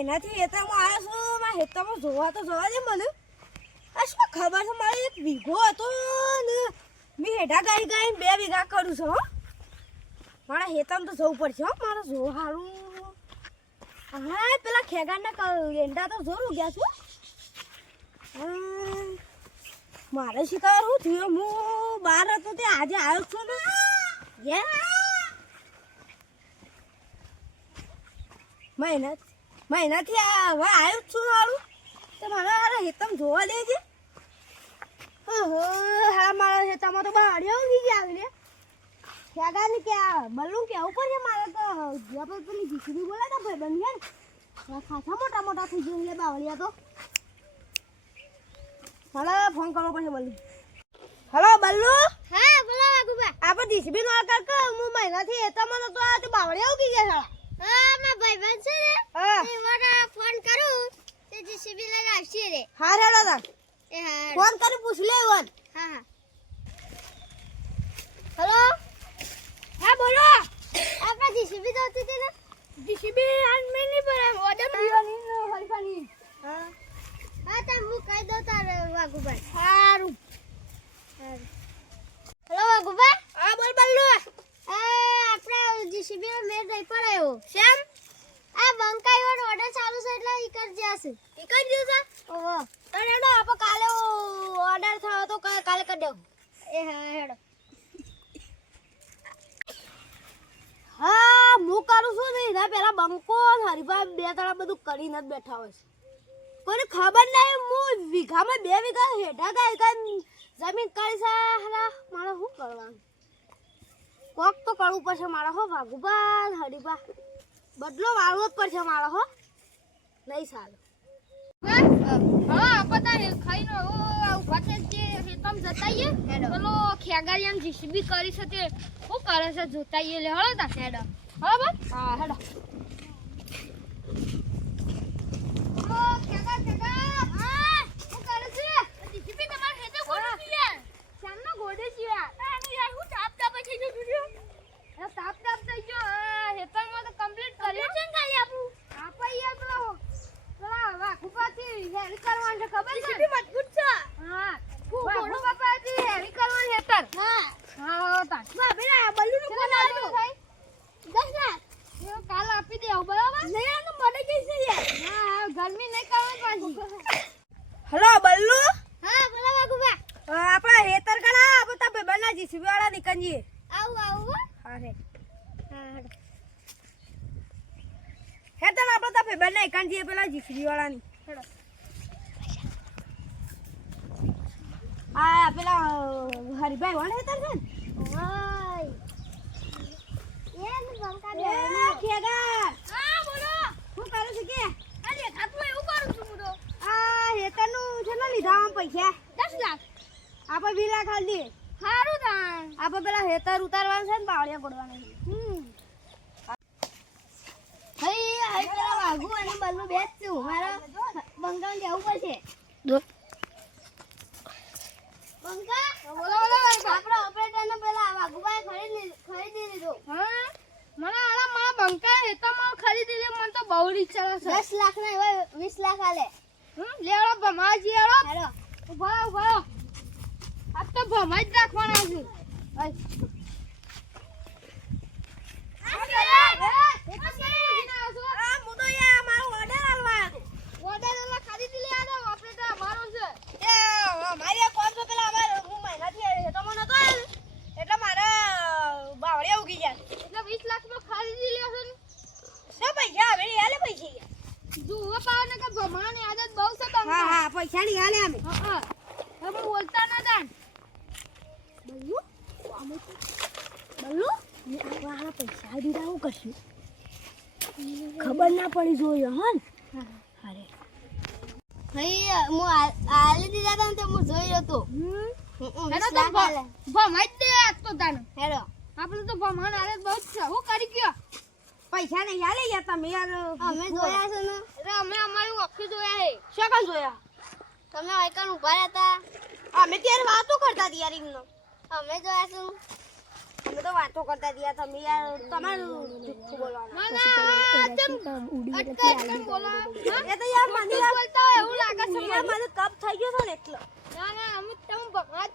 મહિનાથી હેતામાં આવ્યો છું. મારા હેતામાં જોવા તો જવા દે મને. આ શું ખબર છે, મારે 1 વીઘો હતો ને મેં હેઠા ગાઈ 2 વીઘા કરું છું. હો મારા હેતામાં તો જવું પડશે. હો મારે જોવા સારું. હા પેલા ખેગારના એંડા તો જોરું ગયા છું. મારે શિકાર શું થયું, હું બહાર હતો તે આજે આવ્યો છું ને. મહિનાથી હવે આવ્યો છું સારું. તો મારા હેતમ જોવા લેજે. હા મારા હેતામાં તો બાળીઓ ઉગી ગયા આગળ. ખેગાની કે બલ્લું કેવું પડશે મારે તો. આપણે પેલી જીસીબી બોલાતા ભાઈ બની ગયા ને ખાસા મોટા થઈ ગયા એટલે બાવળિયા તો. હલો ફોન કરવો પડશે બલ્લુ. હલો બલ્લુ. હા બોલો વાઘુબા. આપણે જીસીબી નો આકાર કે હું મહિનાથી હેતામાં નતો આ તો બાવળિયા ઉગી ગયા સાલા. હા મારા ભાઈબંધ છે ને હા એવાને ફોન કરું તે જીસીબી લઈને આવશે રે. હા રેડો તાર એ હા ફોન કરી પૂછ લે વન. હા હલો હા બોલો. આપણા જીસીબી તો હતી ને જીસીબી આજ મેં નહીં ભરાય ઓર્ડર દીવાની હલફાની. હા હા તો હું કહી દઉં તારે વાઘુબા. સારું. હેલો વાઘુબા. હા બોલ બલ્લુ. આપણે જીસીબી નો મેળ નહીં પડાયો. શેમ આ બંકાઈનો ઓર્ડર ચાલુ છે એટલે ઈ કરી જશે. ઈ કરી દીધું છે. ઓહો તો રેડો આપણે કાલે ઓર્ડર થયો તો કાલે કરી દેવું. એ હા હેડો. હા હું કરું છું ને એના પેલા બંકો હરીભાઈ 2 તળા બધું કરીને જ બેઠા હોય છે. કોઈને ખબર નહીં હું વીઘામાં 2 વીઘા હેઠા ગાય જમીન કરી છે. હાલા મારે શું કરવાનું, કોક તો કરવું પડશે મારે. હો વાઘુબા હરીભા બદલો વાળવો જ પડશે મારે. હો નહીં સારું. હા આપણે ખાઈને ઉભા છે જે હેતમ જતાઈએ પેલો ખેગારિયામ જીસીબી કરી છે તે શું કરે છે જોતાઈએ લે. હળો તા હેડો બરાબર. હા હેડો. ઓ ખેગા હા શું કરે છે જીસીબી તમાર હેતે ગોડે છે યાર. શામનો ગોડે છે યાર. આની યાર હું તાપ થઈ ગયો વિડિયો. એ તાપ થઈ ગયો. હેતમાં તો કમ્પ્લીટ કર્યું છે ને ખાલી આપણું. આપણે યાર પેલા વાઘુબાથી હેવી કરવાનું છે ખબર છે. જીસીબી મજબૂત છે. હા વાઘુબાથી હેવી કરવાનું હેતર. હા હા તા પેલા બલ્લુનો ફોન આવ્યો. 10 લાખ એ કાલ આપી દેવું બરાબર. નહીં આનો મને કઈ છે યાર. હા ગરમી નહીં કરવાની પાછી. હલો બલ્લુ. હા બોલો વાઘુબા. આપણા હેતર કણા આપણે તા બેબના જીસીબી વાળા નીકળીએ. આવું હા રે હા હેડો. હેતર આપણે તા બેબના નીકળીએ પેલા જીસીબી વાળાની. હેડો. આ પેલા હરીભાઈ વાળા હેતર છે ને. ઓય એ બંકા દે. એ ખેગા હા બોલો. શું કરે છે કે અરે ખાતું એવું કરું છું હું તો. આ હેતરનું છે ને લીધા આમ પૈસા 10 લાખ. આપણે 2 લાખ આલ દે. સારું તાણ. આપણે પેલા હેતર ઉતારવાનું છે ને બાવળિયા ગોડવાના છે. હઈ પેલા વાઘુ અને બલ્લુ બેસ છું. મારા બંકા જવું પડશે. બંકા બોલો બોલો. આપણો ઓપરેટરને પેલા વાઘુબાએ ખરીદી લીધો. હા મને આલા મારા બંકા હેતમાં ખરીદી લે. મને તો બહુ ઈચ્છા છે. 10 લાખ ના એવા 20 લાખ આલે. લેવડો ભમાજી આલો. હેડો. ઉભા આ તો ભમાઈ જ રાખવાના છે. એટલે 20 લાખમાં ખરીદી લ્યો છે ને. જુઓ પાવને કે ભમાની આદત બહુ છે બંકા. પૈસા ની હાલે અમે. હા હવે બોલતા ના તાન. બલ્લુ વાળા પૈસા દીધા હું કરશું ખબર ના પડી જોઈએ. હા અરે હઈ હું આલી દીધા તા ને તો હું જોઈ રહ્યો તો. હેડો 20 લાખ આલે. ભમાઈ જ દે આજ તો તાન. હેડો. આપણે તો ભમાન આદત બહુ જ છે. હું કરી ગયો. પૈસા નહીં હાલે યાર તમે યાર. અમે જોયા છે ને. એટલે અમે અમારી ઓફિસ જોયા હે. શેકાલ જોયા. તમે આઈકન ઉભા રહ્યા હતા. અમે ત્યારે વાતો કરતા હતી યાર એમનો. અમે જોયા છે. અમે તો વાતો કરતા રહ્યા તમે યાર તમારું જુઠ્ઠું બોલવાનું ના ના તેમ અટક બોલો એ તો યાર મને યાર બોલતા હોય એવું લાગે છે યાર મને કપ થઈ ગયો છે ને એટલે ના ના અમે તમે ભગવાન